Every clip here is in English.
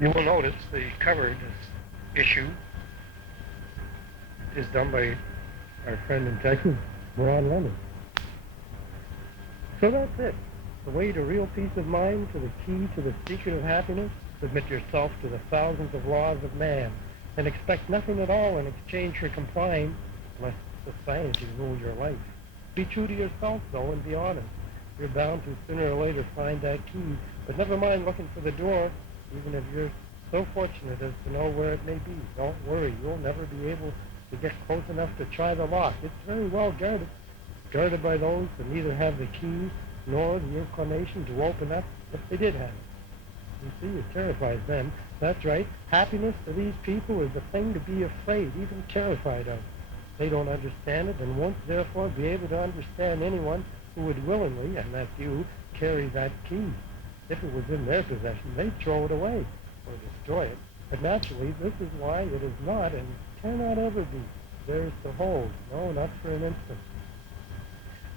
You will notice the cover of this issue is done by our friend in Texas, Ron Lemon. So that's it. The way to real peace of mind, to the key to the secret of happiness, submit yourself to the thousands of laws of man, and expect nothing at all in exchange for complying, lest society rule your life. Be true to yourself, though, and be honest. You're bound to sooner or later find that key, but never mind looking for the door, even if you're so fortunate as to know where it may be. Don't worry, you'll never be able to get close enough to try the lock. It's very well guarded by those that neither have the key nor the inclination to open up if they did have it. You see, it terrifies them. That's right. Happiness to these people is a thing to be afraid, even terrified of. They don't understand it and won't therefore be able to understand anyone who would willingly, and that's you, carry that key. If it was in their possession, they'd throw it away or destroy it. But naturally, this is why it is not and cannot ever be theirs to hold. No, not for an instant.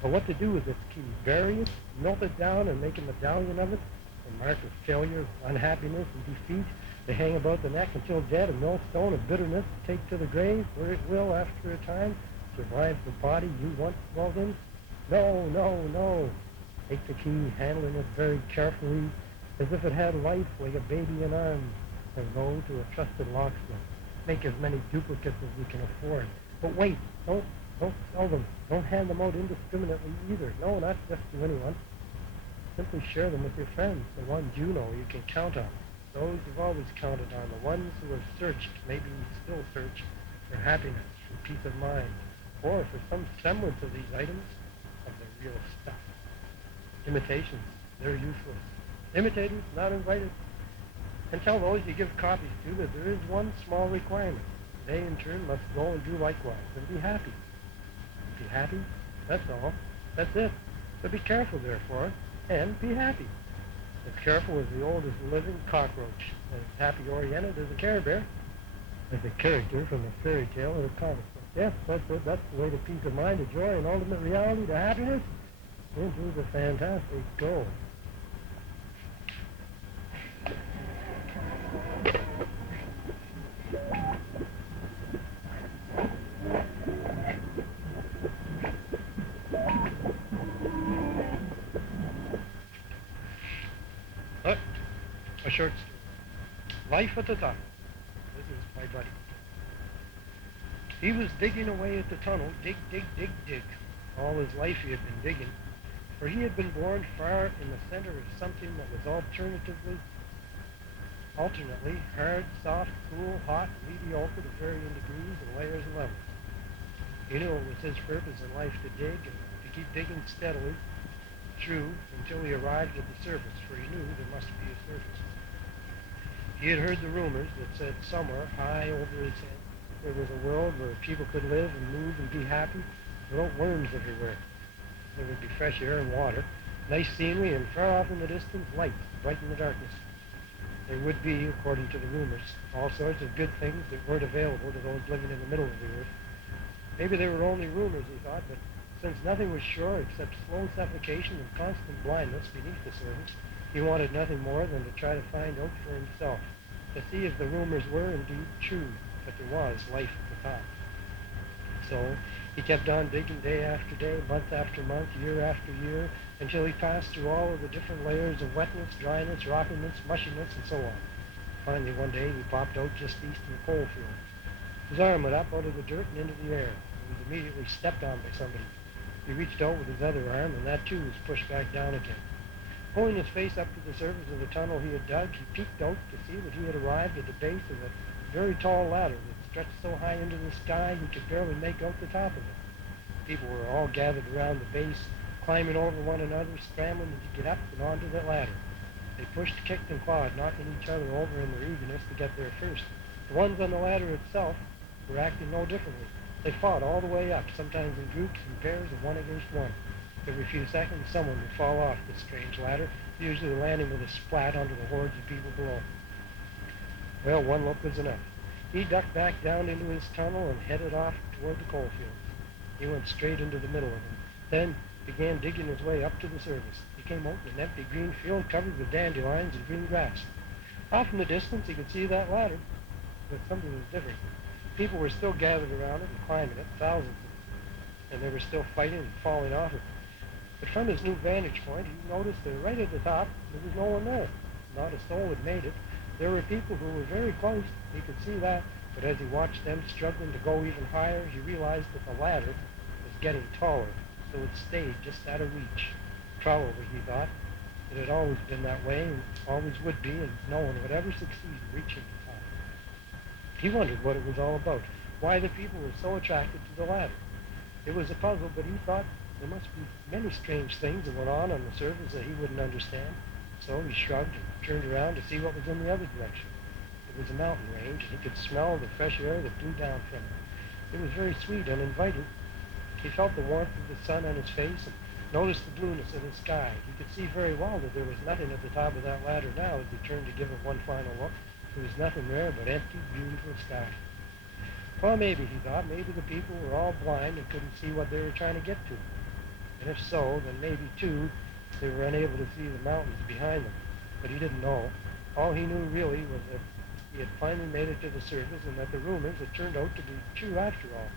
But what to do with this key? Bury it, melt it down, and make a medallion of it, and mark with failure, unhappiness, and defeat. They hang about the neck until dead, a millstone of bitterness to take to the grave, where it will, after a time, survive the body you once dwelt in. No, no, no. Take the key, handling it very carefully, as if it had life, like a baby in arms, and go to a trusted locksmith. Make as many duplicates as you can afford. But wait, don't sell them. Don't hand them out indiscriminately either. No, not just to anyone. Simply share them with your friends, the ones you know you can count on. Those you've always counted on, the ones who have searched, maybe still search, for happiness, for peace of mind, or for some semblance of these items of the real stuff. Imitations, they're useless. Imitators, not invited. And tell those you give copies to that there is one small requirement. They, in turn, must go and do likewise, and be happy. Be happy? That's all. That's it. But be careful, therefore, and be happy. As careful as the oldest living cockroach, as happy-oriented as a Care Bear, as a character from a fairy tale or a comic book. Yes, that's it. That's the way to peace of mind, to joy, and ultimate reality, to happiness, into the fantastic goal. A short story. Life at the Tunnel. This is my buddy. He was digging away at the tunnel, dig. All his life he had been digging, for he had been born far in the center of something that was alternately hard, soft, cool, hot, mediocre to varying degrees and layers and levels. He knew it was his purpose in life to dig and to keep digging steadily through until he arrived at the surface, for he knew there must be a surface. He had heard the rumors that said somewhere high over his head there was a world where people could live and move and be happy without worms everywhere. There would be fresh air and water, nice scenery, and far off in the distance, lights to brighten the darkness. There would be, according to the rumors, all sorts of good things that weren't available to those living in the middle of the earth. Maybe they were only rumors, he thought, but since nothing was sure except slow suffocation and constant blindness beneath the surface, he wanted nothing more than to try to find out for himself, to see if the rumors were indeed true, that there was life at the top. So he kept on digging day after day, month after month, year after year, until he passed through all of the different layers of wetness, dryness, rottenness, mushiness, and so on. Finally, one day, he popped out just east of the coal field. His arm went up out of the dirt and into the air. He was immediately stepped on by somebody. He reached out with his other arm, and that too was pushed back down again. Pulling his face up to the surface of the tunnel he had dug, he peeked out to see that he had arrived at the base of a very tall ladder that stretched so high into the sky he could barely make out the top of it. People were all gathered around the base, climbing over one another, scrambling to get up and onto the ladder. They pushed, kicked, and clawed, knocking each other over in their eagerness to get there first. The ones on the ladder itself were acting no differently. They fought all the way up, sometimes in groups and pairs of one against one. Every few seconds, someone would fall off this strange ladder, usually landing with a splat onto the hordes of people below. Well, one look was enough. He ducked back down into his tunnel and headed off toward the coal fields. He went straight into the middle of them, then began digging his way up to the surface. He came out in an empty green field covered with dandelions and green grass. Off in the distance, he could see that ladder, but something was different. People were still gathered around it and climbing it, thousands of them, and they were still fighting and falling off it. But from his new vantage point, he noticed that right at the top, there was no one there. Not a soul had made it. There were people who were very close. He could see that. But as he watched them struggling to go even higher, he realized that the ladder was getting taller, so it stayed just out of reach. Probably, he thought, it had always been that way and always would be, and no one would ever succeed in reaching the top. He wondered what it was all about, why the people were so attracted to the ladder. It was a puzzle, but he thought there must be many strange things that went on the surface that he wouldn't understand. So he shrugged and turned around to see what was in the other direction. It was a mountain range, and he could smell the fresh air that blew down from it. It was very sweet and inviting. He felt the warmth of the sun on his face and noticed the blueness of the sky. He could see very well that there was nothing at the top of that ladder now as he turned to give it one final look. There was nothing there but empty, beautiful sky. Well, maybe, he thought, maybe the people were all blind and couldn't see what they were trying to get to. And if so, then maybe, too, they were unable to see the mountains behind them. But he didn't know. All he knew, really, was that he had finally made it to the surface and that the rumors had turned out to be true after all.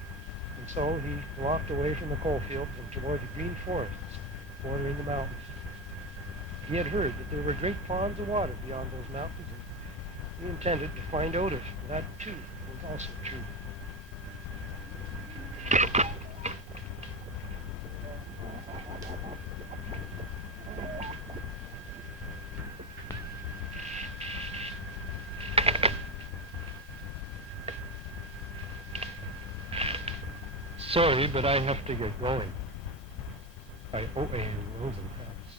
And so he walked away from the coal fields and toward the green forests bordering the mountains. He had heard that there were great ponds of water beyond those mountains, and he intended to find out if that, too, was also true. Sorry, but I have to get going. By O.A. Rosenkrantz.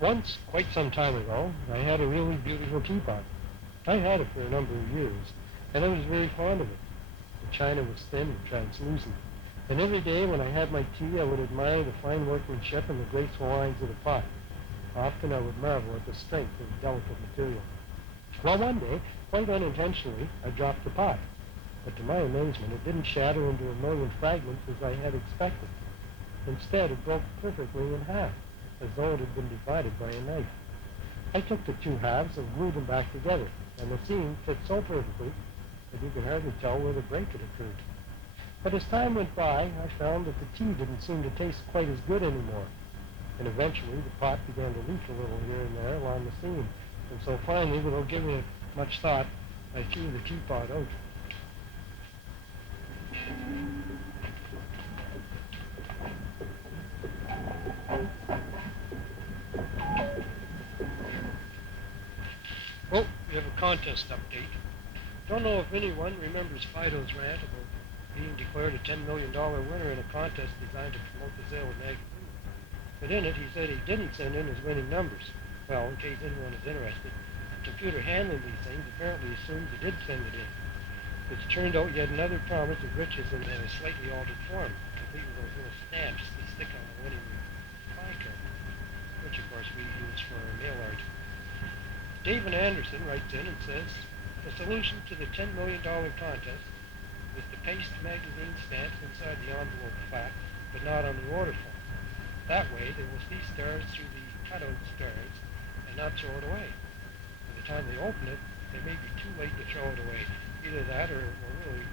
Once, quite some time ago, I had a really beautiful teapot. I had it for a number of years, and I was very fond of it. The china was thin and translucent, and every day when I had my tea, I would admire the fine workmanship and the graceful lines of the pot. Often I would marvel at the strength of the delicate material. Well, one day, quite unintentionally, I dropped the pot. But to my amazement, it didn't shatter into a million fragments as I had expected. Instead, it broke perfectly in half, as though it had been divided by a knife. I took the two halves and glued them back together, and the seam fit so perfectly that you could hardly tell where the break had occurred. But as time went by, I found that the tea didn't seem to taste quite as good anymore, and eventually the pot began to leak a little here and there along the seam, and so finally, without giving it much thought, I threw the teapot out. Oh, we have a contest update. Don't know if anyone remembers Fido's rant about being declared a $10 million winner in a contest designed to promote the sale of magazines. But in it, he said he didn't send in his winning numbers. Well, in case anyone is interested, the computer handling these things apparently assumes he did send it in. It's turned out yet another promise of riches in a slightly altered form, complete with those little stamps that stick on the winning pie card, which of course we use for our mail art. David Anderson writes in and says, the solution to the $10 million contest is to paste magazine stamps inside the envelope flat, but not on the order form. That way they will see stars through the cutout stars and not throw it away. By the time they open it, it may be too late to throw it away. Either that or it will really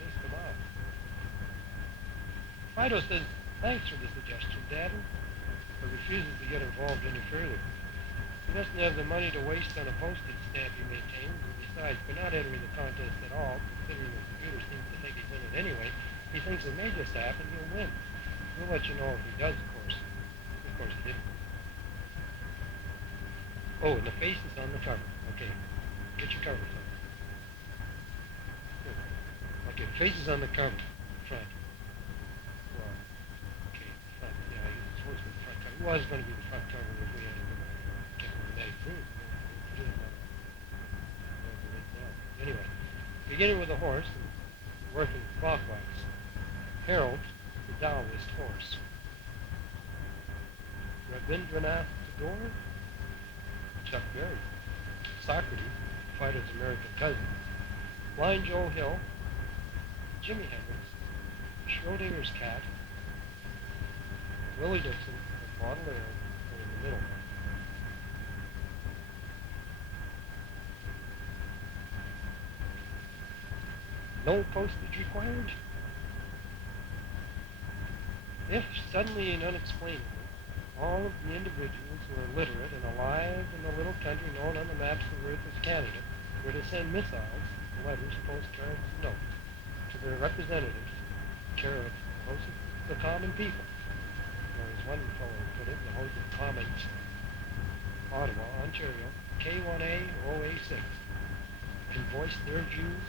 piss them off. Fido says, thanks for the suggestion, Dad, but refuses to get involved any further. He doesn't have the money to waste on a postage stamp he maintains, and besides, by not entering the contest at all, considering the computer seems to think he's in it anyway, he thinks it may just happen he'll win. We'll let you know if he does, of course. Of course he didn't. Oh, and the face is on the cover. Okay, get your cover, son. Okay, the face is on the cover, front. Well, okay, front, yeah, it's supposed to be the front cover. It was going to be the front cover if we had a magazine. Anyway, beginning with a horse and working clockwise. Harold, the Taoist horse. Rabindranath Tagore, Chuck Berry. Socrates, Fido's American cousin. Blind Joe Hill, Jimi Hendrix, Schrodinger's cat, Willie Dixon, and Baudelaire are in the middle. No postage required? If suddenly and unexplainably all of the individuals who are literate and alive in the little country known on the maps of Earth as Canada were to send missiles, letters, postcards, and notes to their representatives, care of closest to the common people. There was one fellow who put it in the House of Commons, Ottawa, Ontario, K1A0A6, and voiced their views,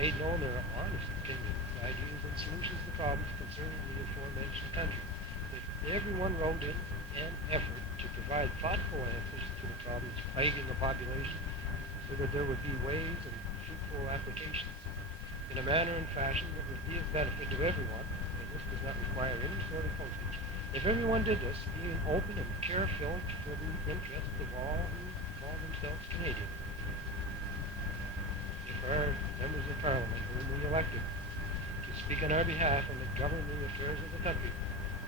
made known their honest opinions, ideas, and solutions to problems concerning the aforementioned country. If everyone wrote in an effort to provide thoughtful answers to the problems plaguing the population, so that there would be ways and fruitful applications in a manner and fashion that would be of benefit to everyone, and this does not require any sort of postage. If everyone did this, being open and care-filled for the interests of all who call themselves Canadian, if our members of Parliament, whom we elected to speak on our behalf and to govern the affairs of the country,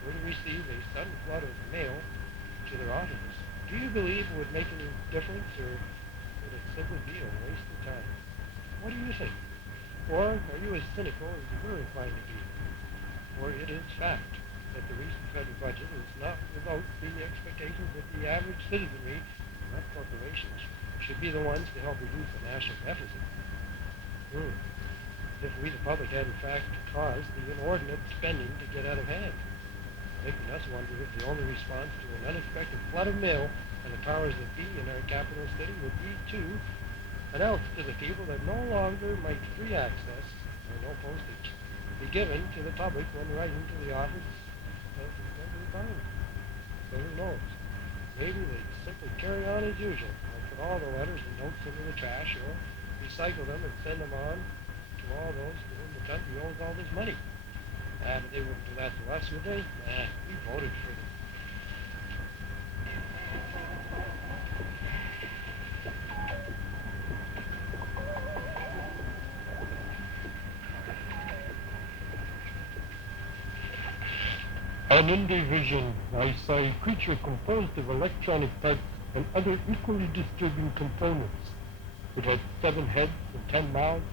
were to receive a sudden flood of mail to their offices, do you believe it would make any difference, or would it simply be a waste of time? What do you think? Or are you as cynical as we're inclined to be? For it is fact that the recent federal budget is not without the expectation that the average citizenry, not corporations, should be the ones to help reduce the national deficit. As if we, the public, had in fact caused the inordinate spending to get out of hand, making us wonder if the only response to an unexpected flood of mail and the powers that be in our capital city would be to announce to the people that no longer might free access, or no postage, be given to the public when writing to the office of the member of Parliament. So who knows? Maybe they simply carry on as usual, and put all the letters and notes into the trash, or recycle them and send them on to all those to whom the country owes all this money. But they wouldn't do that to us, would they? We voted for them. On Indivision, I saw a creature composed of electronic parts and other equally disturbing components. It had 7 heads and 10 mouths,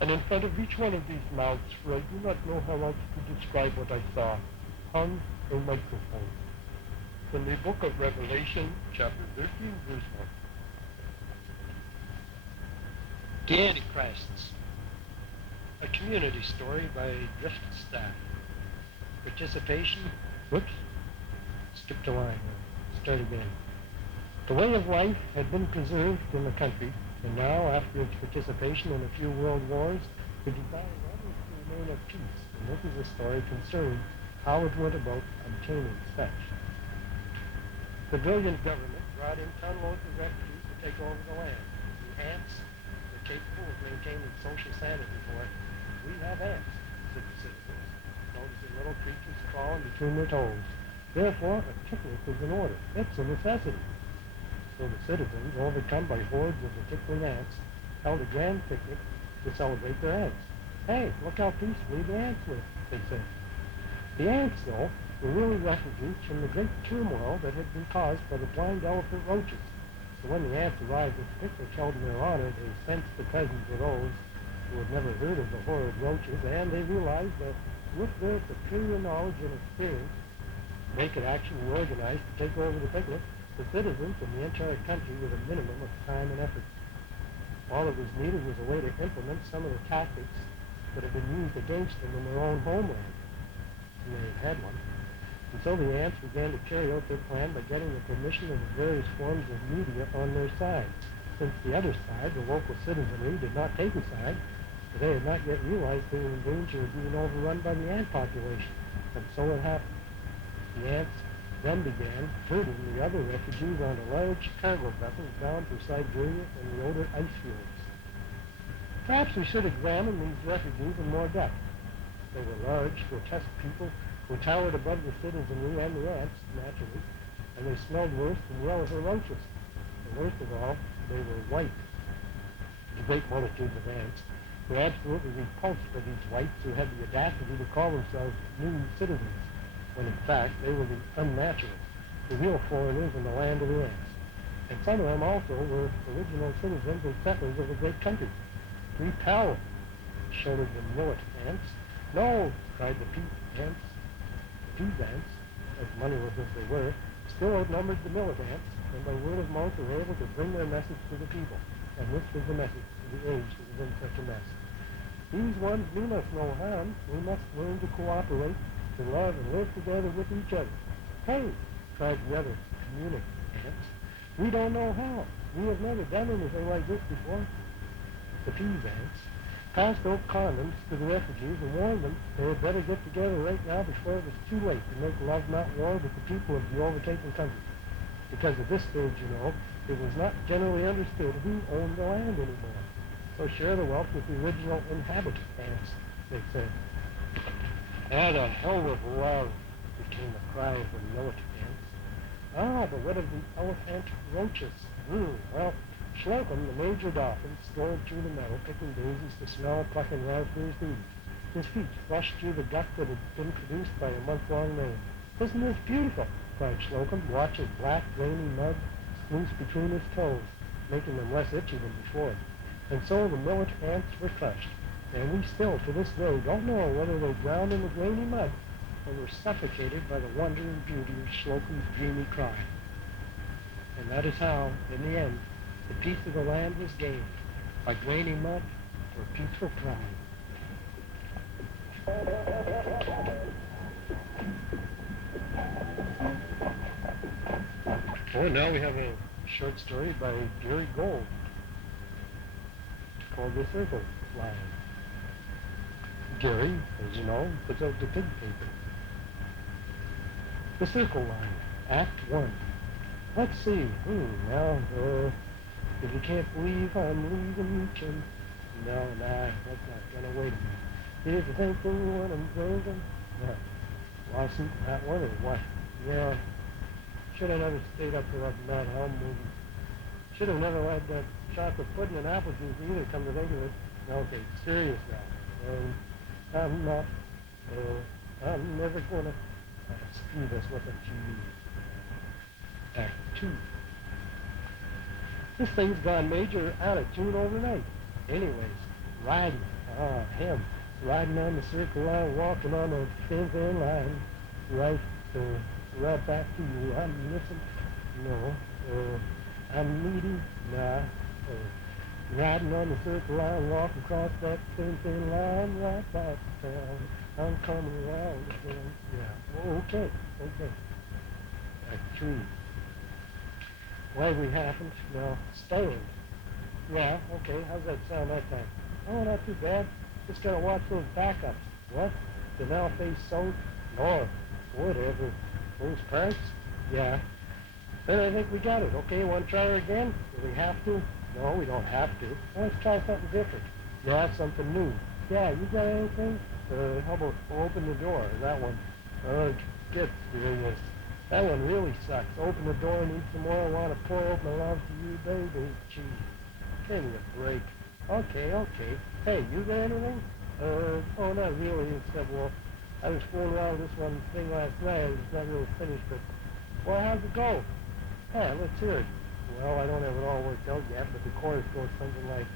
and in front of each one of these mouths, for I do not know how else to describe what I saw, hung a microphone. From the book of Revelation, chapter 13, verse 1. The Antichrists, a community story by Drift Staff. Participation, skipped a line, start again. The way of life had been preserved in the country, and now, after its participation in a few world wars, the desire always to remain at peace, and this is a story concerning how it went about obtaining such. The brilliant government brought in tonloads of refugees to take over the land. The ants were capable of maintaining social sanity for it. We have ants, said the citizens, noticing little creatures crawling between their toes. Therefore, a picnic is in order. It's a necessity. So the citizens, overcome by hordes of the tickling ants, held a grand picnic to celebrate their ants. Hey, look how peacefully the ants live, they said. The ants, though, were really refugees from the great turmoil that had been caused by the blind elephant roaches. So when the ants arrived at the picnic held in their honor, they sensed the presence of those who had never heard of the horrid roaches, and they realized that with their superior knowledge and experience, they could actually organize to take over the picnic, the citizens in the entire country with a minimum of time and effort. All that was needed was a way to implement some of the tactics that had been used against them in their own homeland. And they had one. And so the ants began to carry out their plan by getting the permission of the various forms of media on their side. Since the other side, the local citizenry, did not take a side, they had not yet realized they were in danger of being overrun by the ant population. And so it happened. The ants then began herding the other refugees onto large cargo vessels bound for Siberia and the older ice fields. Perhaps we should examine these refugees in more depth. They were large, grotesque people who towered above the citizenry and the ants, naturally, and they smelled worse than well as the roaches. And worst of all, they were white. The great multitudes of ants were absolutely repulsed by these whites who had the audacity to call themselves new citizens, when in fact they were the unnatural, the real foreigners in the land of the ants. And some of them also were original citizens and settlers of the great country. Repel, shouted the millet ants. No, cried the peas ants. The peas ants, as moneyless as they were, still outnumbered the millet ants, and by word of mouth they were able to bring their message to the people. And this was the message to the age that was in such a mess. These ones mean us no harm. We must learn to cooperate, to love and live together with each other. Hey, cried the other communic ants. We don't know how. We have never done anything like this before. The peas ants passed out condoms to the refugees and warned them they had better get together right now before it was too late to make love not war with the people of the overtaken country. Because at this stage, you know, it was not generally understood who owned the land anymore. So share the wealth with the original inhabitants, they said. And a hell of a love became the cry of the millet ants. Ah, but what of the elephant roaches? Well, Slocum, the major dolphin, strolled through the meadow, picking daisies to smell, plucking raspberries to eat. His feet flushed through the duck that had been produced by a month-long rain. Isn't this beautiful? Cried Slocum, watching black, rainy mud loose between his toes, making them less itchy than before. And so the millet ants were crushed, and we still, to this day, don't know whether they drowned in the grainy mud or were suffocated by the wonder and beauty of Slocum's dreamy cry. And that is how, in the end, the peace of the land was gained, by grainy mud or peaceful crying. Oh, and now we have a short story by Gary Gold called The Circle Line. Gary, as you know, puts out the pig paper. The Circle Line, Act 1. Let's see. Now, if you can't believe I'm leaving, you can. No, nah, that's not gonna wait a minute. Here's the thing for what I'm building. What? Lawsuit, that one, or what? Yeah. Should have never stayed up for that Mad Helm movie. Should have never had that chocolate pudding and apple juice either, come to think of it. Okay, serious now. I'm not, I'm never gonna, screw this with a G. Act 2. This thing's gone major out of tune overnight. Anyways, riding, him, riding on the circle line, walking on the thin line, right back to you. I'm missing, no, I'm needy, nah, riding on the circle line, walking across that thin line, right back to town. I'm coming around again, yeah, okay. Act 3. Why we haven't? Well, staying. Yeah, okay, how's that sound that time? Oh, not too bad. Just gotta watch those backups. What? The now face south? North. Whatever. Those parts? Yeah. Then I think we got it. Okay, want to try her again? Do we have to? No, we don't have to. Let's try something different. Yeah, something new. Yeah, you got anything? How about open the door? That one. Get serious. That one really sucks. Open the door, need some more. I want to pour out my love to you, baby. Gee, give me a break. Okay. Hey, you got anything? Oh, not really. Except, well, I was fooling around with this one thing last night. It's not really finished, but, well, how'd it go? Yeah, let's hear it. Well, I don't have it all worked out yet, but the chorus goes something like,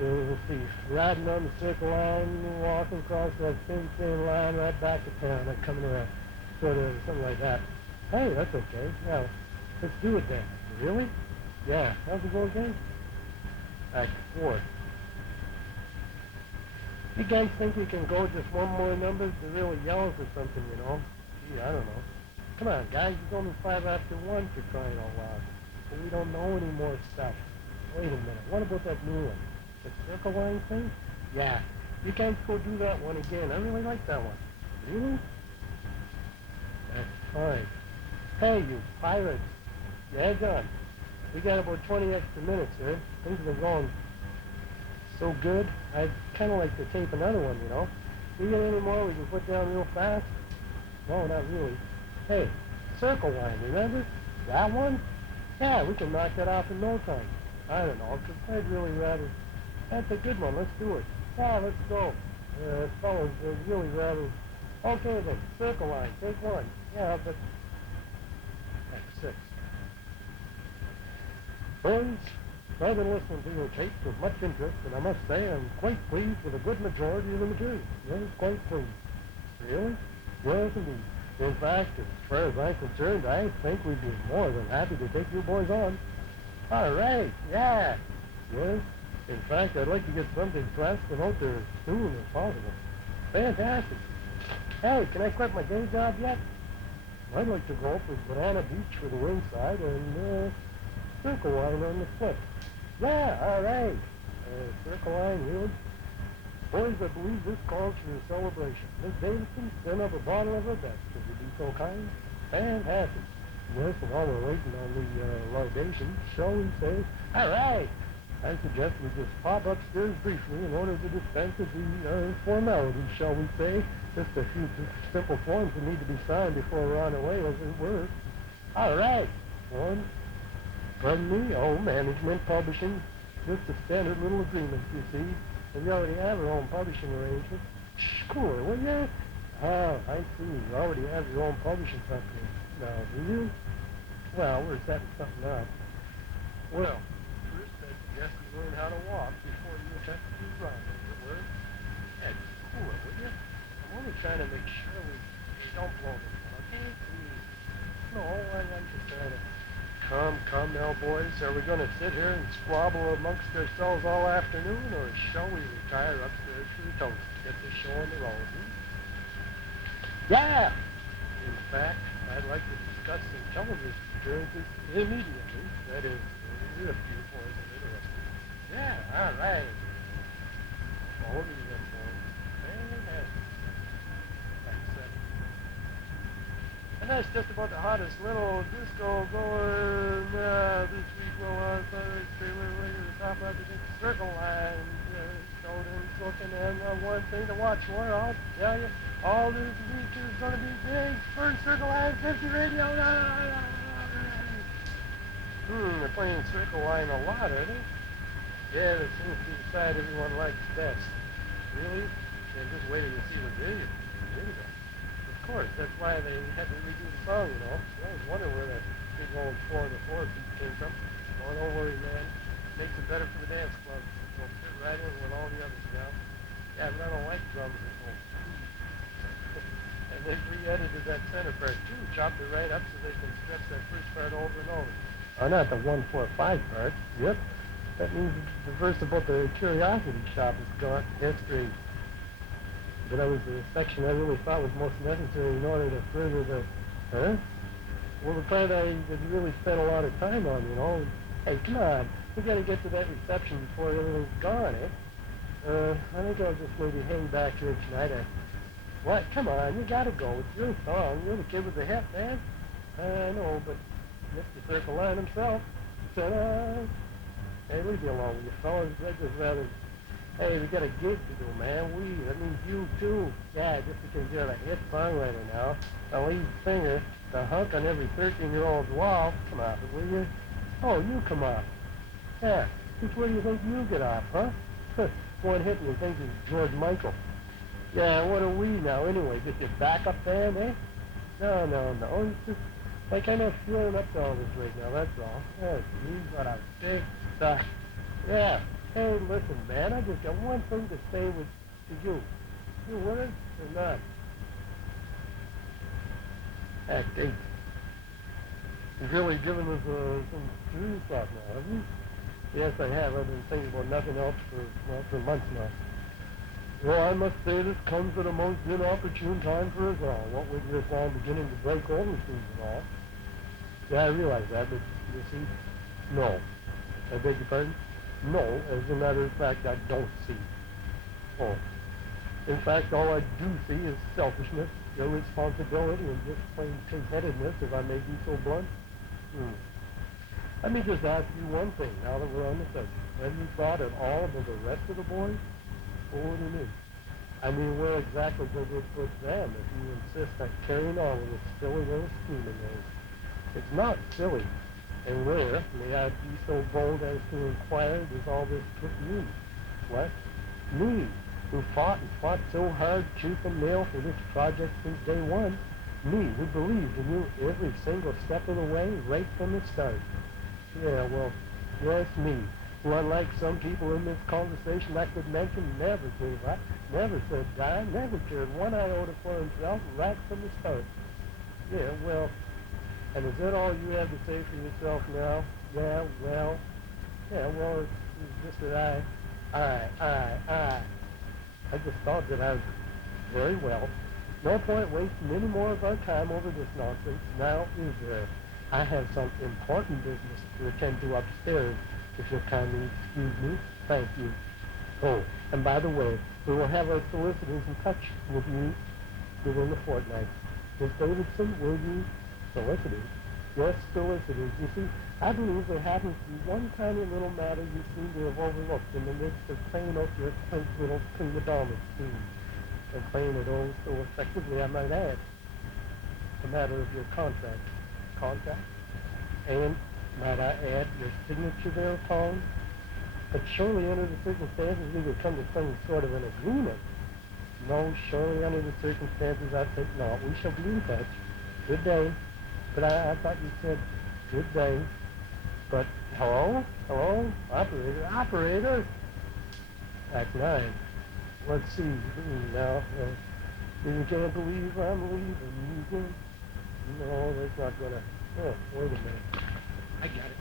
let's see, riding on the circle line, walking across that thin line, right back to town. I'm coming around. Sort of, something like that. Hey, that's okay. Yeah, let's do it then. Really? Yeah. How's it go again? Act 4. You guys think we can go just one more number to really yell for something, you know? Gee, I don't know. Come on, guys. It's only 5 after 1 for crying out loud. But we don't know any more stuff. Wait a minute. What about that new one? The circle line thing? Yeah. You guys go do that one again. I really like that one. Really? That's fine. Hey, you pirates. Yeah, on. We got about 20 extra minutes here. Things have been going so good. I'd kind of like to tape another one, you know. Do you get any more we can put down real fast? No, not really. Hey, circle line, remember? That one? Yeah, we can knock that off in no time. I don't know, because I'd really rather... That's a good one. Let's do it. Yeah, let's go. Fellas, I'd really rather... Okay, then. Circle line. Take one. Yeah, but... Act 6. Boys, I've been listening to your tapes with much interest, and I must say I'm quite pleased with a good majority of the material. Yes, quite pleased. Really? Yes, indeed. In fact, as far as I'm concerned, I think we'd be more than happy to take you boys on. All right, yeah. Yes. In fact, I'd like to get something pressed and out there as soon as possible. Fantastic. Hey, can I quit my day job yet? I'd like to go up with Banana Beach for the ringside and Circle Line on the flip. Yeah, all right. Circle Line, really? Boys, I believe this calls for a celebration. Miss Davidson, send up a bottle of her best. Could you be so kind? Fantastic. Yes, and while we're waiting on the libation, shall we say? All right. I suggest we just pop upstairs briefly in order to dispense with the formalities, shall we say. Just a few simple forms that need to be signed before we're on our way, as it were. All right. One. From me, management, publishing. Just a standard little agreement, you see. And we already have our own publishing arrangement. Cool, will you? Oh, I see. You already have your own publishing company. Now, do you? Well, we're setting something up. Well, first I suggest you learn how to walk before you attempt to run, as it were. Yeah, just cool it, will you? I'm only trying to make sure we don't blow this one, okay? Please. No, I'm just trying to... Come now, boys. Are we going to sit here and squabble amongst ourselves all afternoon, or shall we retire upstairs to the toast to get this show on the road? Yeah! In fact, I'd like to discuss some television appearances immediately. That is, if you boys are interested. Yeah, all right. All of you then, boys. Fantastic. And that's just about the hottest little disco going this week. Well, Sunday trailer way to the top of the Circle Line. Showed him looking, and one thing to watch for, I'll tell you, all this week is going to be big for Circle Line 50 radio. They're playing Circle Line a lot, are they? Yeah, that seems to be the side everyone likes best. Really? And just wait till you see the video. Video. Of course, that's why they had to redo the song, you know. I was wondering where that big old 4-4 beat came from. Oh, don't worry, man. Makes it better for the dance club. It'll fit right in with all the others now. Yeah, but I don't like drums that go. And they re-edited that center part, too. Chopped it right up so they can stretch that first part over and over. Oh, not the 1-4-5 part. Yep. That means the verse about the curiosity shop is gone. History. But that was the section I really thought was most necessary in order to further the... Huh? Well, the part I really spent a lot of time on, you know. Hey, come on. We got to get to that reception before everything's gone, eh? I think I'll just maybe hang back here tonight. What? Come on, you got to go. It's your song. You're the kid with the hip, man. I know, but Mr. Circle Line himself. Ta-da! Hey, leave me alone with you fellas. I'd just rather... Hey, we got a gig to do, man. That means you, too. Yeah, just because you're a hit songwriter now, a lead singer, the hunk on every 13-year-old's wall. Come off it, will you? Oh, you come off. Yeah, just where do you think you get off, huh? One hit and you think he's George Michael. Yeah, what are we now, anyway? Just your backup band, eh? No. It's just like I'm not feeling up to all this right now, that's all. Yeah, you got a big stuff. Yeah. Hey, listen, man, I just got one thing to say to you. You with us or not? Act 8. You've really given us some serious thought now, haven't you? Yes, I have. I've been thinking about nothing else for months now. Well, I must say this comes at a most inopportune time for us all. What with this all beginning to break overseas and all. Yeah, I realize that, but you see, no. I beg your pardon? No, as a matter of fact, I don't see. Oh. In fact, all I do see is selfishness, irresponsibility, and just plain pig-headedness, if I may be so blunt. Let me just ask you one thing, now that we're on the subject. Have you thought at all about the rest of the boys? Well, what do you mean? I mean, where exactly does it put them if you insist on carrying on with this silly little scheme of theirs? It's not silly. And where, may I be so bold as to inquire, does all this put you? What? Me, who fought so hard, tooth and nail for this project since day one. Me, who believed in you every single step of the way, right from the start. Yeah, well, yes, me. who, unlike some people in this conversation I could mention, never gave up, never said die, never cared one iota for himself right from the start. Yeah, well, and is that all you have to say for yourself now? Yeah, well, it's just that I just thought that I was very well. No point wasting any more of our time over this nonsense now, is there? I have some important business to attend to upstairs, if you'll kindly excuse me. Thank you. Oh, and by the way, we will have our solicitors in touch with you within a fortnight. Miss Davidson, will you? Solicitors? Yes, solicitors. You see, I believe there happens to be one tiny little matter you seem to have overlooked in the midst of playing up your quaint little prima donna scheme, and playing it oh so effectively, I might add. The matter of your contract. Contract? And, might I add, your signature thereupon? But surely under the circumstances we would come to some sort of an agreement. No, surely under the circumstances I think not. We shall be in touch. Good day. But I thought you said good day. But hello? Operator? Act 9. Let's see. Now, you can't believe I'm leaving you. No, that's not gonna. Oh, wait a minute. I got it.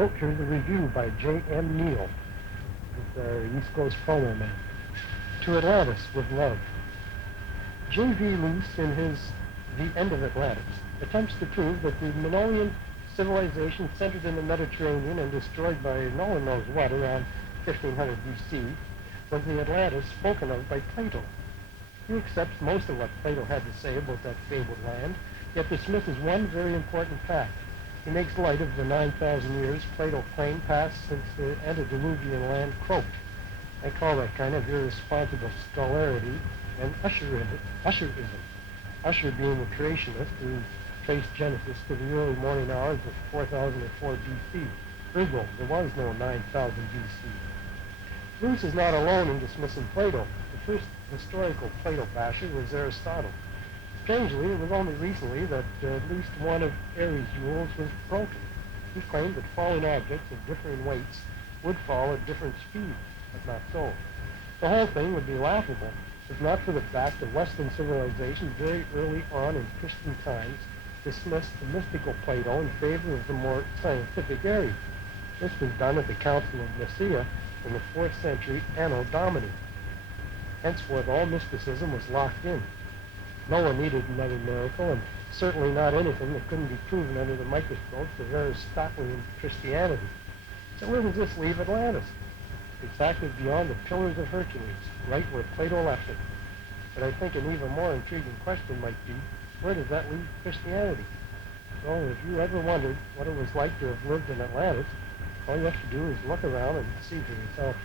Oh, here's a review by J.M. Neal. It's our East Coast promo man. To Atlantis with love. J.V. Luce, in his The End of Atlantis, attempts to prove that the Minoan civilization centered in the Mediterranean and destroyed by no one knows what around 1500 B.C. was the Atlantis spoken of by Plato. He accepts most of what Plato had to say about that fabled land, yet dismisses one very important fact. He makes light of the 9,000 years Plato claimed passed since the antediluvian land croaked. I call that kind of irresponsible scholarity and usherism. Usher being the creationist who traced Genesis to the early morning hours of 4004 B.C. Ergo, there was no 9,000 B.C. Luce is not alone in dismissing Plato. The first historical Plato basher was Aristotle. Strangely, it was only recently that at least one of Ares' rules was broken. He claimed that falling objects of differing weights would fall at different speeds, but not so. The whole thing would be laughable if not for the fact that Western civilization very early on in Christian times dismissed the mystical Plato in favor of the more scientific Ares. This was done at the Council of Nicaea in the 4th century Anno Domini. Henceforth, all mysticism was locked in. No one needed another miracle, and certainly not anything that couldn't be proven under the microscopes of Aristotelian Christianity. So where does this leave Atlantis? Exactly beyond the Pillars of Hercules, right where Plato left it. But I think an even more intriguing question might be, where does that leave Christianity? Well, if you ever wondered what it was like to have lived in Atlantis, All you have to do is look around and see for yourself.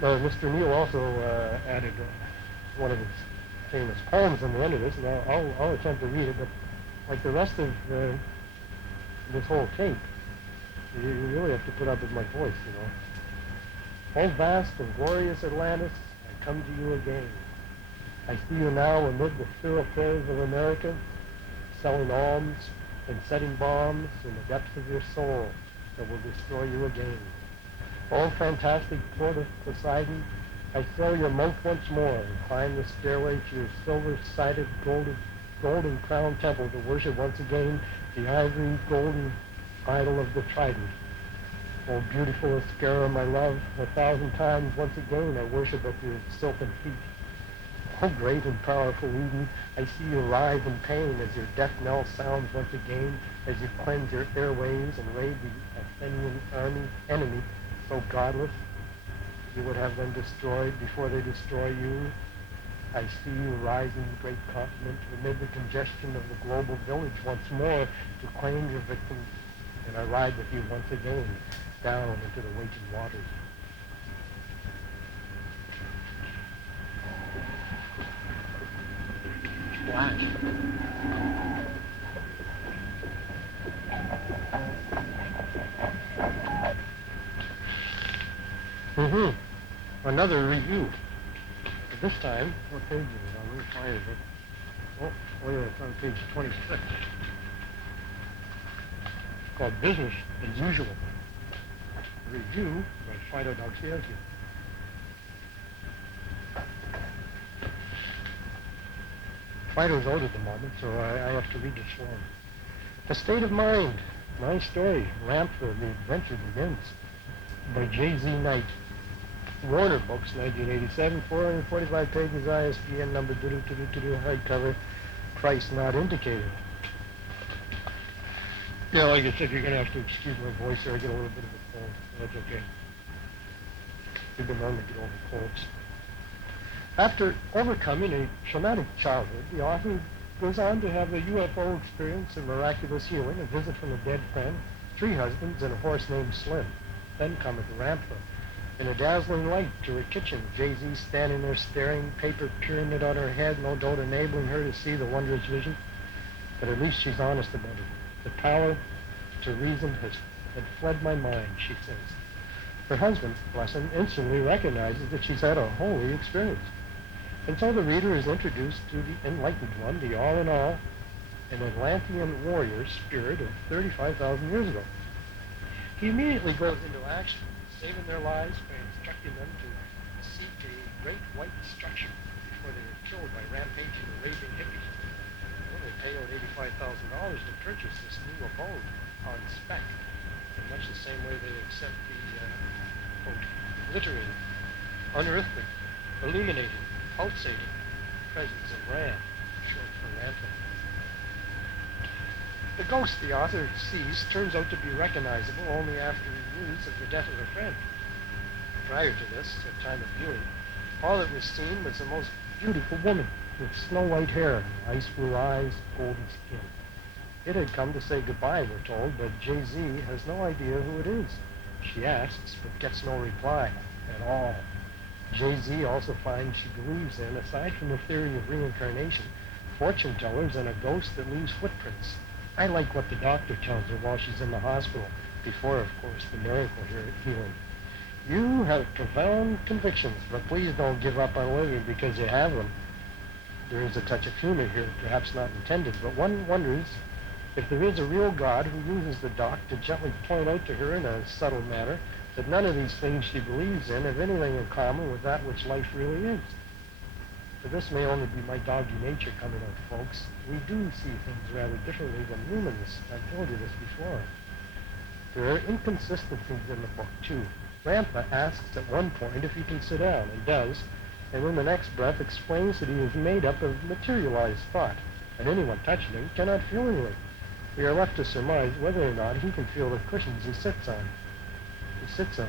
Mr. Neal also added one of his famous poems in the end of this, and I'll attempt to read it, but like the rest of this whole tape, you really have to put up with my voice, you know. O vast and glorious Atlantis, I come to you again. I see you now amid the thoroughfares of America, selling alms and setting bombs in the depths of your soul that will destroy you again. O fantastic port of Poseidon, I fill your mouth once more and climb the stairway to your silver-sided golden crown temple to worship once again the ivory golden idol of the trident. O beautiful Ascara, my love, 1,000 times once again I worship at your silken feet. O great and powerful Eden, I see you writhe in pain as your death knell sounds once again, as you cleanse your airways and raid the Athenian enemy so godless you would have them destroyed before they destroy you. I see you rising great continent amid the congestion of the global village once more to claim your victims, and I ride with you once again down into the waging waters. Flash. Another review. But this time, what page is it on? Let me find it. Oh yeah, it's on page 26. It's called Business as Usual. Review by Fido Doxielki. Fido's out at the moment, so I have to read this for him. A State of Mind. My story, Ramford, The Adventure Begins, by J.Z. Knight. Warner Books, 1987, 445 pages, ISBN number, hardcover, price not indicated. Yeah, like I said, you're going to have to excuse my voice here. I get a little bit of a cold. That's okay. You've been known to get over colds. After overcoming a traumatic childhood, the author goes on to have a UFO experience, a miraculous healing, a visit from a dead friend, 3 husbands, and a horse named Slim. Then cometh the Ramford. In a dazzling light to her kitchen, Jay-Z standing there staring, paper pyramid on her head, no doubt enabling her to see the wondrous vision. But at least she's honest about it. The power to reason had fled my mind, she says. Her husband, bless him, instantly recognizes that she's had a holy experience. And so the reader is introduced to the enlightened one, the all-in-all, an Atlantean warrior spirit of 35,000 years ago. He immediately goes into action, saving their lives by instructing them to seek a great white structure before they were killed by rampaging raving hippies. Well, they pay out $85,000 to purchase this new abode on spec, in much the same way they accept the, quote, glittering, unearthly, illuminating, pulsating presence of Ram, short for Rampant. The ghost the author sees turns out to be recognizable only after news of the death of a friend. Prior to this, at time of viewing, all that was seen was the most beautiful woman with snow-white hair, ice blue eyes, golden skin. It had come to say goodbye, we're told, but Jay-Z has no idea who it is. She asks, but gets no reply at all. Jay-Z also finds she believes in, aside from the theory of reincarnation, fortune tellers and a ghost that leaves footprints. I like what the doctor tells her while she's in the hospital, before, of course, the miracle healing. You have profound convictions, but please don't give up on living because you have them. There is a touch of humor here, perhaps not intended, but one wonders if there is a real God who uses the doc to gently point out to her in a subtle manner that none of these things she believes in have anything in common with that which life really is. But this may only be my doggy nature coming out, folks. We do see things rather differently than humans. I've told you this before. There are inconsistencies in the book, too. Rampa asks at one point if he can sit down, and does, and in the next breath explains that he is made up of materialized thought, and anyone touching him cannot feel anything. We are left to surmise whether or not he can feel the cushions he sits on.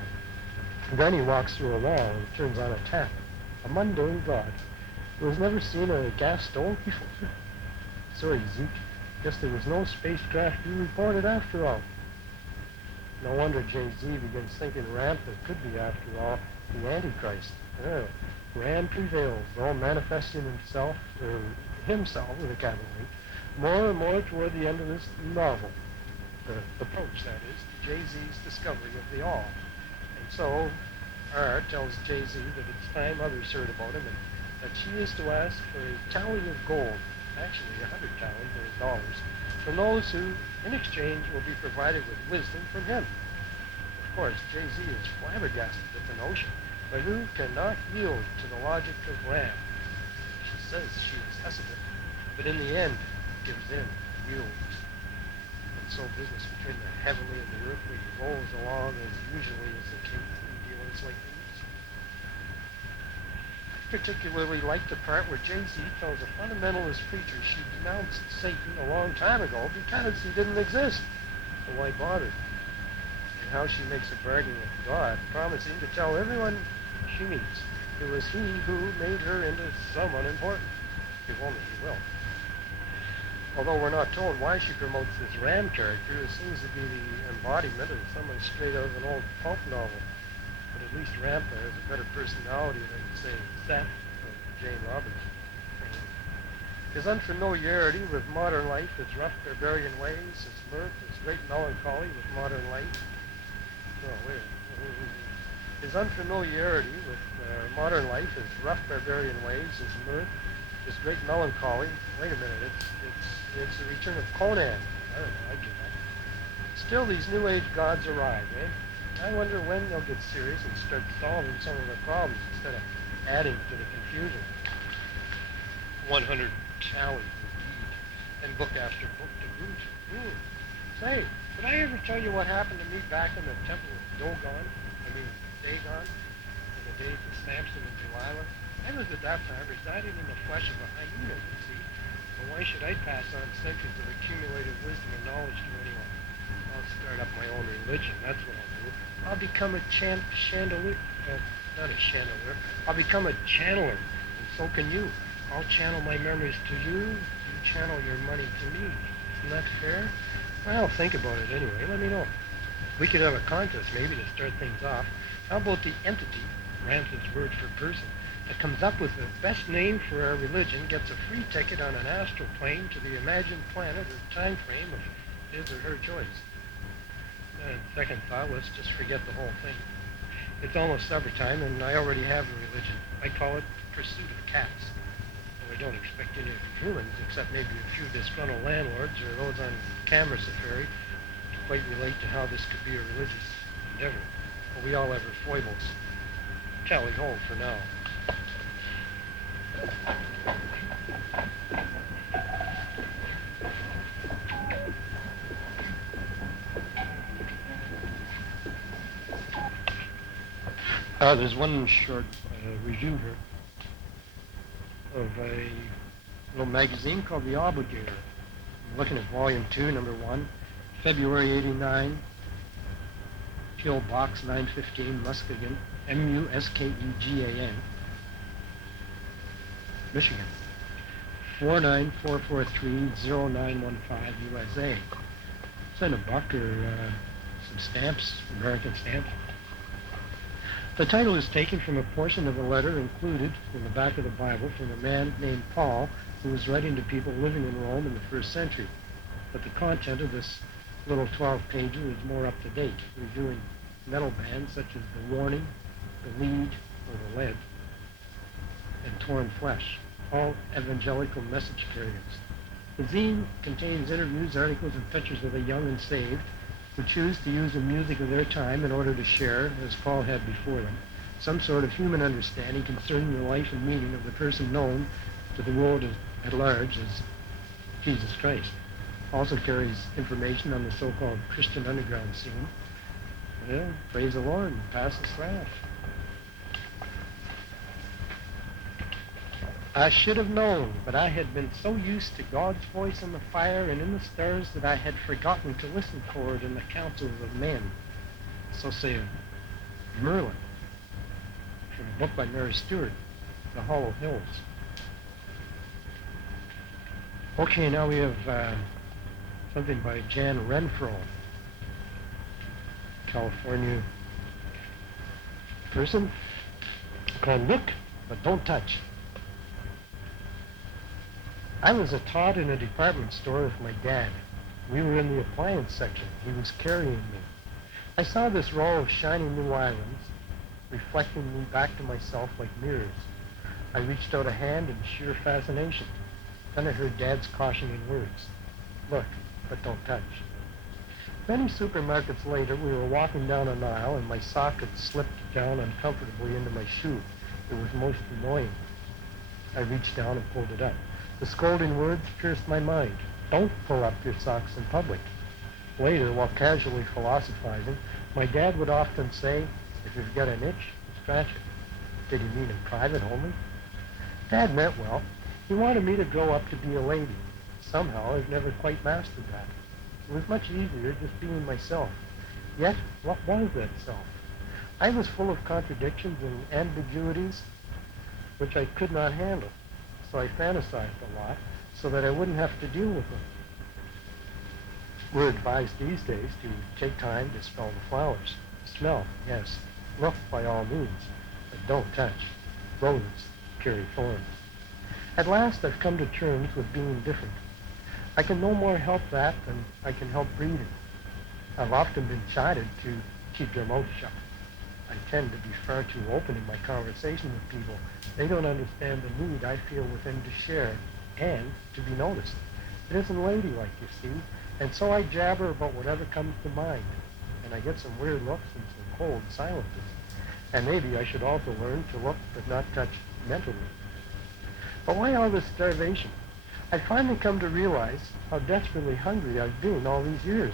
Then he walks through a wall and turns on a tap. A mundane god who has never seen a gas stove before. Sorry, Zeke. Guess there was no spacecraft you reported after all. No wonder Jay-Z begins thinking Ramtha could be, after all, the Antichrist. Ram prevails, though manifesting himself with a capital A, more and more toward the end of this novel. The approach, that is, to Jay-Z's discovery of the all. And so, R tells Jay-Z that it's time others heard about him and that she is to ask for a tally of gold, actually 100 tallies or dollars, from those who, in exchange, will be provided with wisdom from him. Of course, Jay-Z is flabbergasted at the notion, but who cannot yield to the logic of Ram? She says she is hesitant, but in the end, gives in, yields. And so business between the heavenly and the earthly rolls along as usually is the case in dealings like these. I particularly like the part where Jay-Z tells a fundamentalist preacher she denounced Satan a long time ago because he didn't exist. So why bother? And how she makes a bargain with God, promising to tell everyone she meets it was he who made her into someone important, if only he will. Although we're not told why she promotes this Ram character, it seems to be the embodiment of someone straight out of an old pulp novel. But at least Ramtha has a better personality than, say, Seth or Jane Roberts. His unfamiliarity with modern life, his rough barbarian ways, his mirth, his great melancholy with modern life. His unfamiliarity with modern life, his rough barbarian ways, his mirth, his great melancholy. Wait a minute, it's the return of Conan. I don't know, I get that. Still, these New Age gods arrive, eh? I wonder when they'll get serious and start solving some of their problems instead of adding to the confusion. 100 tallies indeed, and book after book to boot. Say, did I ever tell you what happened to me back in the temple of Dagon, in the days of Samson and Delilah? I was at that time residing in the flesh of a hyena, you see. But why should I pass on centuries of accumulated wisdom and knowledge to anyone? I'll start up my own religion, that's what I'll do. I'll become a chandelier, not a chandelier. I'll become a channeler, and so can you. I'll channel my memories to you, you channel your money to me. Isn't that fair? Well, think about it anyway, let me know. We could have a contest maybe to start things off. How about the entity, Ramtha's word for person, that comes up with the best name for our religion gets a free ticket on an astral plane to the imagined planet or time frame of his or her choice. Second thought, let's just forget the whole thing. It's almost supper time, and I already have a religion. I call it Pursuit of Cats. Well, I don't expect any of the humans, except maybe a few disgruntled landlords or those on camera safari, to quite relate to how this could be a religious endeavor. But we all have our foibles. Tally ho for now. There's one short review here of a little magazine called The Obligator. I'm looking at volume 2, number 1, February 89, P.O. Box 915, Muskegon, Muskegan, Michigan, 49443-0915, USA. Send $1 or some stamps, American stamps. The title is taken from a portion of a letter included in the back of the Bible from a man named Paul who was writing to people living in Rome in the 1st century. But the content of this little 12-pager is more up to date, reviewing metal bands such as The Warning, The Lead, or The Lead, and Torn Flesh, all evangelical message carriers. The zine contains interviews, articles, and pictures of the young and saved who choose to use the music of their time in order to share, as Paul had before them, some sort of human understanding concerning the life and meaning of the person known to the world at large as Jesus Christ. Also carries information on the so-called Christian underground scene. Well, praise the Lord and pass the slash. I should have known, but I had been so used to God's voice in the fire and in the stars that I had forgotten to listen for it in the counsels of men. So saith Merlin, from a book by Mary Stuart, The Hollow Hills. Okay, now we have something by Jan Renfro, California person, called Look, but Don't Touch. I was taught in a department store with my dad. We were in the appliance section. He was carrying me. I saw this row of shiny new islands reflecting me back to myself like mirrors. I reached out a hand in sheer fascination. Then I heard Dad's cautioning words. Look, but don't touch. Many supermarkets later, we were walking down an aisle and my sock had slipped down uncomfortably into my shoe. It was most annoying. I reached down and pulled it up. The scolding words pierced my mind. Don't pull up your socks in public. Later, while casually philosophizing, my dad would often say, if you've got an itch, scratch it. Did he mean in private only? Dad meant well. He wanted me to grow up to be a lady. Somehow, I've never quite mastered that. It was much easier just being myself. Yet, what was that self? I was full of contradictions and ambiguities which I could not handle. So I fantasized a lot so that I wouldn't have to deal with them. We're advised these days to take time to smell the flowers. Smell, yes. Look by all means, but don't touch. Roses carry thorns. At last I've come to terms with being different. I can no more help that than I can help breathing. I've often been chided to keep your mouth shut. I tend to be far too open in my conversation with people. They don't understand the need I feel within to share and to be noticed. It isn't ladylike, you see, and so I jabber about whatever comes to mind, and I get some weird looks and some cold silences. And maybe I should also learn to look but not touch mentally. But why all this starvation? I finally come to realize how desperately hungry I've been all these years.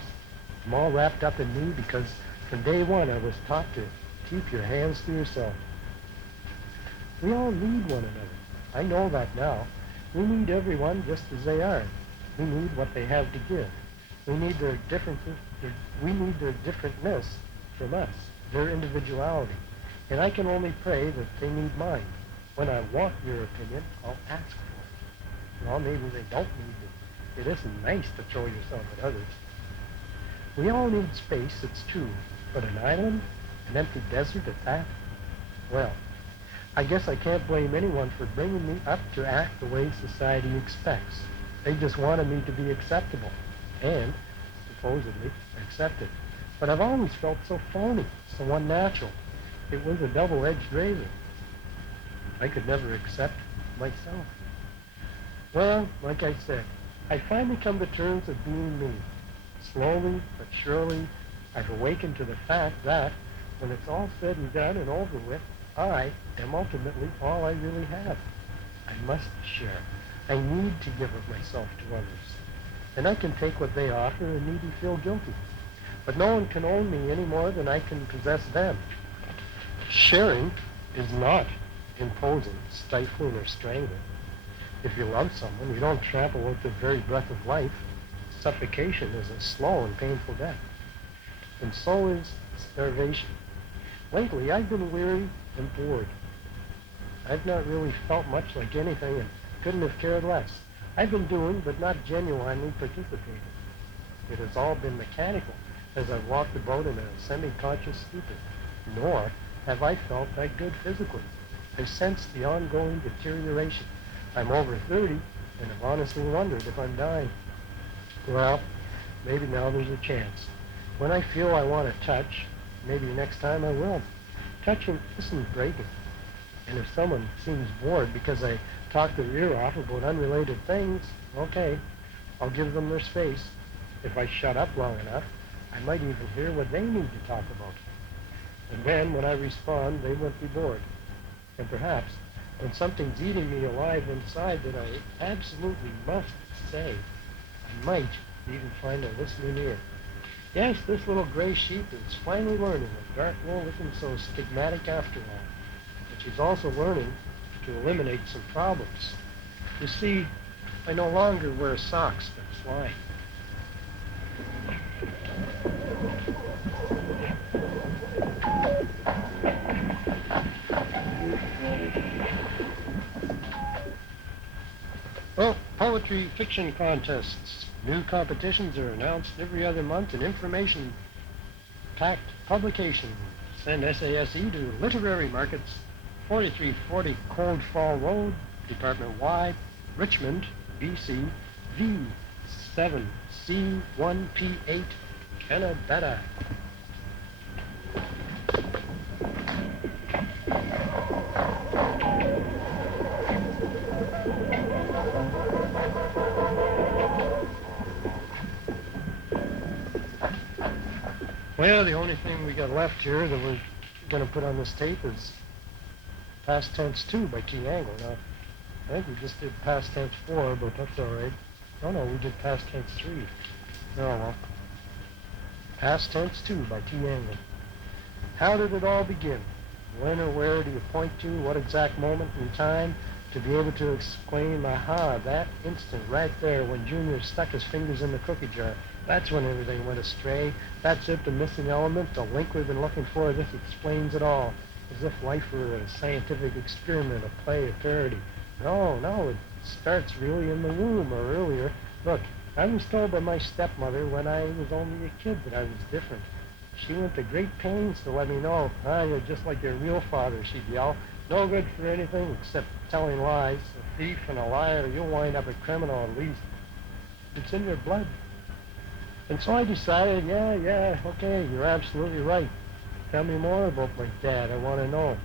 I'm all wrapped up in me because from day one I was taught to keep your hands to yourself. We all need one another. I know that now. We need everyone just as they are. We need what they have to give. We need their differences. We need their differentness from us, their individuality. And I can only pray that they need mine. When I want your opinion, I'll ask for it. Well, maybe they don't need it. It isn't nice to throw yourself at others. We all need space, it's true. But an island? An empty desert at that? Well, I guess I can't blame anyone for bringing me up to act the way society expects. They just wanted me to be acceptable and, supposedly, accepted. But I've always felt so phony, so unnatural. It was a double-edged razor. I could never accept myself. Well, like I said, I finally come to terms with being me. Slowly but surely, I've awakened to the fact that, when it's all said and done and over with, I am ultimately all I really have. I must share. I need to give of myself to others. And I can take what they offer and needn't feel guilty. But no one can own me any more than I can possess them. Sharing is not imposing, stifling, or strangling. If you love someone, you don't trample out the very breath of life. Suffocation is a slow and painful death. And so is starvation. Lately, I've been weary and bored. I've not really felt much like anything and couldn't have cared less. I've been doing, but not genuinely participating. It has all been mechanical, as I've walked about in a semi-conscious stupor. Nor have I felt that good physically. I've sensed the ongoing deterioration. I'm over 30, and I've honestly wondered if I'm dying. Well, maybe now there's a chance. When I feel I want to touch, maybe next time I will. Touching isn't breaking. And if someone seems bored because I talk their ear off about unrelated things, okay, I'll give them their space. If I shut up long enough, I might even hear what they need to talk about. And then, when I respond, they won't be bored. And perhaps, when something's eating me alive inside that I absolutely must say, I might even find a listening ear. Yes, this little gray sheep is finally learning that dark wool isn't so stigmatic after all. But she's also learning to eliminate some problems. You see, I no longer wear socks that fly. Well, Poetry fiction contests. New competitions are announced every other month in information-packed publications. Send SASE to Literary Markets, 4340 Cold Fall Road, Department Y, Richmond, BC, V7C1P8, Canada. Well, the only thing we got left here that we're going to put on this tape is Past Tense 2 by T. Angle. Now, I think we just did Past Tense 4, but that's all right. No, we did Past Tense 3. Oh, well. Past Tense 2 by T. Angle. How did it all begin? When or where do you point to? What exact moment in time to be able to exclaim, aha, that instant right there when Junior stuck his fingers in the cookie jar? That's when everything went astray. That's it, the missing element, the link we've been looking for. This explains it all. As if life were a scientific experiment, a play, a parody. No, it starts really in the womb or earlier. Look, I was told by my stepmother when I was only a kid that I was different. She went to great pains to let me know, you're just like your real father, she'd yell. No good for anything except telling lies. A thief and a liar, you'll wind up a criminal at least. It's in your blood. And so I decided, yeah, okay, you're absolutely right. Tell me more about my dad, I want to know.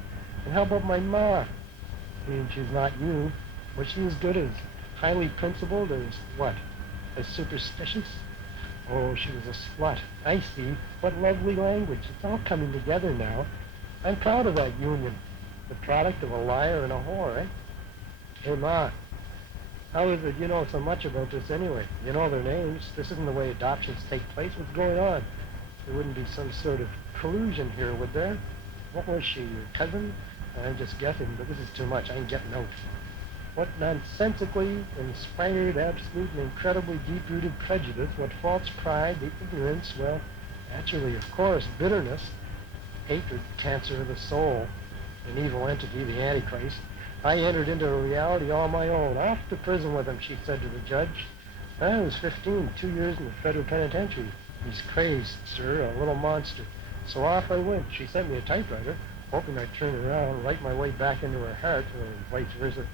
And how about my ma? I mean, she's not you, but she's as good as highly principled as what? As superstitious? Oh, she was a slut. I see. What lovely language. It's all coming together now. I'm proud of that union. The product of a liar and a whore, eh? Hey, Ma, how is it you know so much about this anyway? You know their names. This isn't the way adoptions take place. What's going on? There wouldn't be some sort of collusion here, would there? What was she, your cousin? I'm just guessing, but this is too much. I'm getting out. What nonsensically inspired, absolute, and incredibly deep-rooted prejudice, what false pride, the ignorance, well, naturally, of course, bitterness, hatred, cancer of the soul, an evil entity, the Antichrist. I entered into a reality all my own. Off to prison with him, she said to the judge. I was 15, 2 years in the federal penitentiary. He's crazed, sir, a little monster. So off I went. She sent me a typewriter, hoping I'd turn around and write my way back into her heart, or vice versa.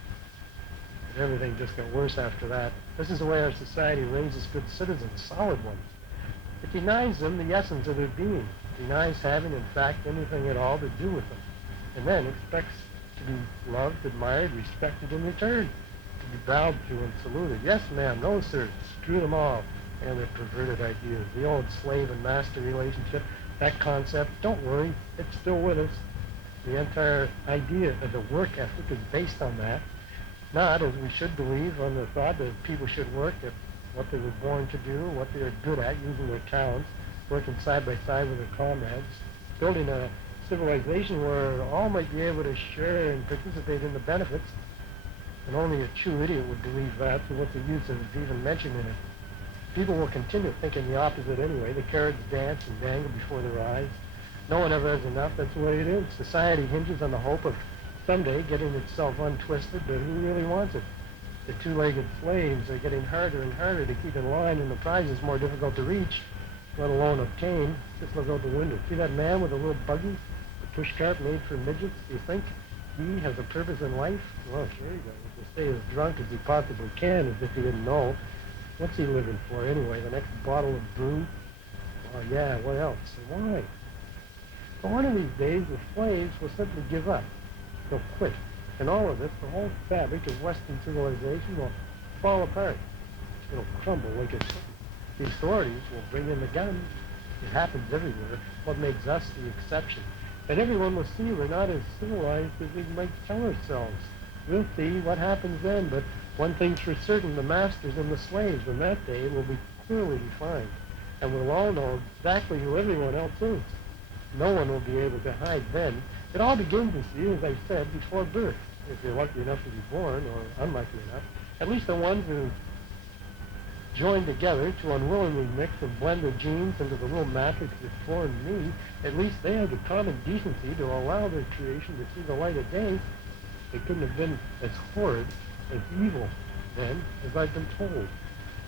But everything just got worse after that. This is the way our society raises good citizens, solid ones. It denies them the essence of their being, denies having, in fact, anything at all to do with them, and then expects to be loved, admired, respected in return, to be bowed to and saluted. Yes, ma'am, no, sir, screw them all, and their perverted ideas. The old slave and master relationship, that concept, don't worry, it's still with us. The entire idea of the work ethic is based on that, not, as we should believe, on the thought that people should work at what they were born to do, what they are good at, using their talents, working side by side with their comrades, building a civilization where all might be able to share and participate in the benefits, and only a true idiot would believe that, so what's the use of even mentioning it? People will continue thinking the opposite anyway. The carrots dance and dangle before their eyes. No one ever has enough. That's the way it is. Society hinges on the hope of someday getting itself untwisted, but who really wants it? The two-legged slaves are getting harder and harder to keep in line, and the prize is more difficult to reach, let alone obtain. Just look out the window. See that man with a little buggy, a pushcart made for midgets? Do you think he has a purpose in life? Well, sure he does. To stay as drunk as he possibly can, as if he didn't know. What's he living for anyway? The next bottle of brew? Oh, yeah, what else? And why? But one of these days, the slaves will simply give up. They'll quit. And all of this, the whole fabric of Western civilization will fall apart. It'll crumble like a... The authorities will bring in the guns. It happens everywhere. What makes us the exception? And everyone will see we're not as civilized as we might tell ourselves. We'll see what happens then, but one thing's for certain, the masters and the slaves on that day will be clearly defined. And we'll all know exactly who everyone else is. No one will be able to hide then. It all begins, you see, as I said, before birth. If you're lucky enough to be born, or unlucky enough, at least the ones who join together to unwillingly mix and blend their genes into the little matrix that formed me, at least they have the common decency to allow their creation to see the light of day. They couldn't have been as horrid, as evil, then as I've been told.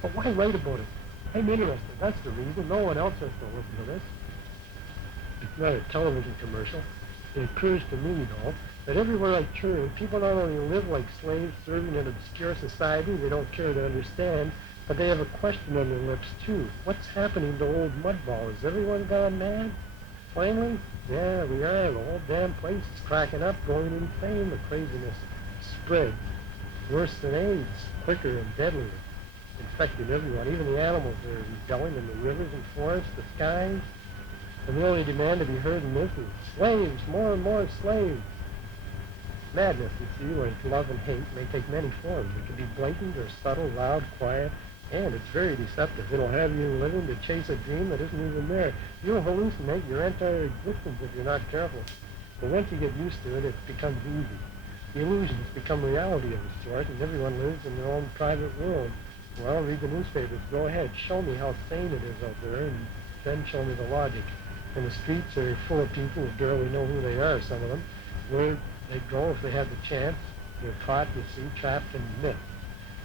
But why write about it? I'm interested. That's the reason. No one else has to listen to this. It's not a television commercial. It occurs to me, though, that everywhere I turn, people not only live like slaves serving an obscure society they don't care to understand, but they have a question on their lips, too. What's happening to old Mudball? Has everyone gone mad? Finally? Yeah, we are. The whole damn place is cracking up, going insane. The craziness spreads. Worse than AIDS, quicker and deadlier. Infecting everyone. Even the animals are rebelling in the rivers and forests, the skies. And the only demand to be heard in this is slaves, more and more slaves. Madness, you see, like love and hate, may take many forms. It can be blatant or subtle, loud, quiet, and it's very deceptive. It'll have you living to chase a dream that isn't even there. You'll hallucinate your entire existence if you're not careful. But once you get used to it, it becomes easy. The illusions become reality of a sort, and everyone lives in their own private world. Well, read the newspapers. Go ahead. Show me how sane it is out there, and then show me the logic. And the streets are full of people who barely know who they are, some of them. Where they'd go if they had the chance. They're caught, you see, trapped in myths.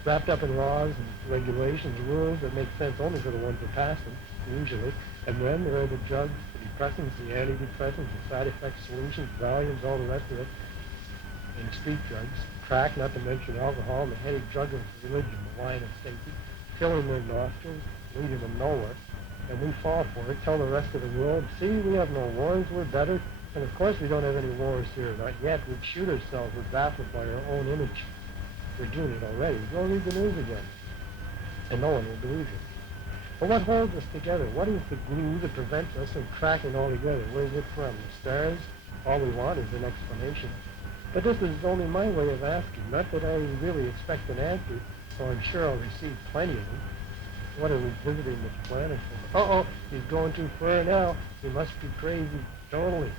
Wrapped up in laws and regulations, rules that make sense only for the ones that pass them, usually. And then there are the drugs, the depressants, the antidepressants, the side effects, solutions, Valiums, all the rest of it. And street drugs, crack, not to mention alcohol, and the heady drug of religion, the wine of safety, filling their nostrils, leading them nowhere. And we fall for it, tell the rest of the world, see, we have no wars, we're better. And of course we don't have any wars here, not yet. We'd shoot ourselves, we're baffled by our own image. We're doing it already. Go read the news again. And no one will believe you. But what holds us together? What is the glue that prevents us from cracking all together? Where's it from? The stars? All we want is an explanation. But this is only my way of asking. Not that I really expect an answer, so I'm sure I'll receive plenty of them. What are we visiting this planet for? Uh-oh, he's going too far now. He must be crazy. Totally.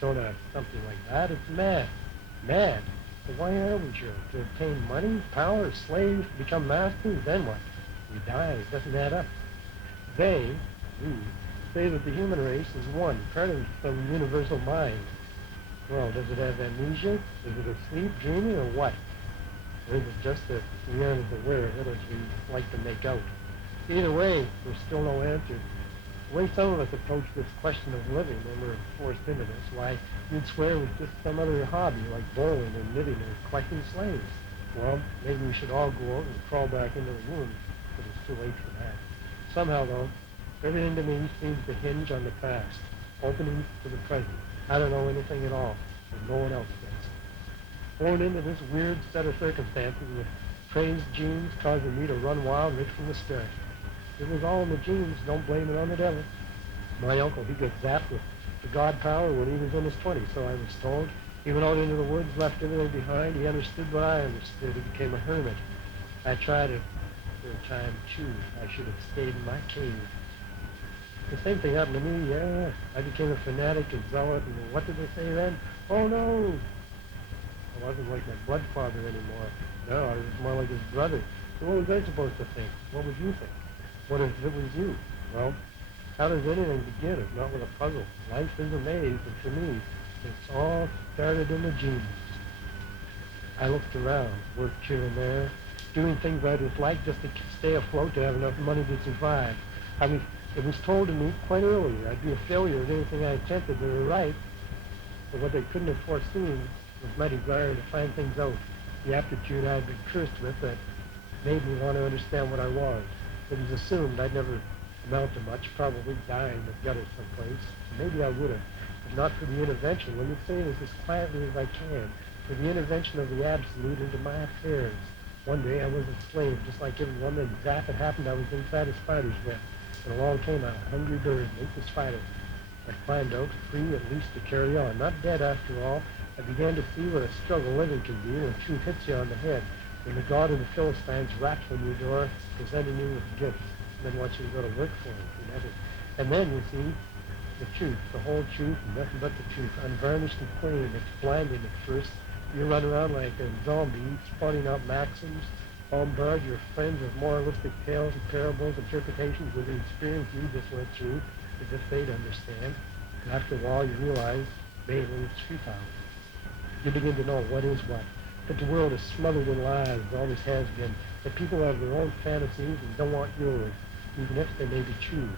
Don't ask something like that. It's mad. Mad. But why are we here? To obtain money, power, slaves, to become masters? Then what? We die. It doesn't add up. They, we, say that the human race is one, part of some universal mind. Well, does it have amnesia? Is it asleep, dreaming, or what? Or is it just that we aren't as aware of it as we like to make out? Either way, there's still no answer. The way some of us approach this question of living when we're forced into this, why, you'd swear it was just some other hobby like bowling or knitting or collecting slaves. Well, maybe we should all go out and crawl back into the womb, but it's too late for that. Somehow, though, everything to me seems to hinge on the past, opening to the present. I don't know anything at all, and no one else does. Born into this weird set of circumstances with crazed genes causing me to run wild right from the start. It was all in the genes, don't blame it on the devil. My uncle, he got zapped with the God power when he was in his 20s, so I was told. He went out into the woods, left everything behind. He understood what I understood. He became a hermit. I tried it for a time, too. I should have stayed in my cave. The same thing happened to me, yeah. I became a fanatic, a zealot, and what did they say then? Oh, no! I wasn't like my blood father anymore. No, I was more like his brother. So what was I supposed to think? What would you think? What if it was you? Well, how does anything begin if not with a puzzle? Life is a maze, and for me, it's all started in the genes. I looked around, worked here and there, doing things I disliked just to stay afloat, to have enough money to survive. It was told to me quite early I'd be a failure at anything I attempted. They were right, but what they couldn't have foreseen was my desire to find things out, the aptitude I had been cursed with that made me want to understand what I was. It was assumed I'd never amount to much, probably die in the gutter someplace. Maybe I would have, if not for the intervention. Let me say this as quietly as I can. For the intervention of the absolute into my affairs. One day I was a slave, just like everyone. Then zap, it happened. I was inside a spider's web. And along came a hungry bird, ate the spider. I climbed out, free at least to carry on. Not dead after all. I began to see what a struggle living can be when truth hits you on the head. When the God of the Philistines raps on your door, presenting you with gifts, and then wants you to go to work for him. And then, you see, the truth, the whole truth, and nothing but the truth, unvarnished and plain. It's blinding at first. You run around like a zombie, spouting out maxims, bombard your friends with moralistic tales and parables, interpretations of the experience you just went through, as if they'd understand. And after a while, you realize, mainly, it's futile. You begin to know what is what. That the world is smothered in lies, it always has been. That people have their own fantasies and don't want yours, even if they may be true.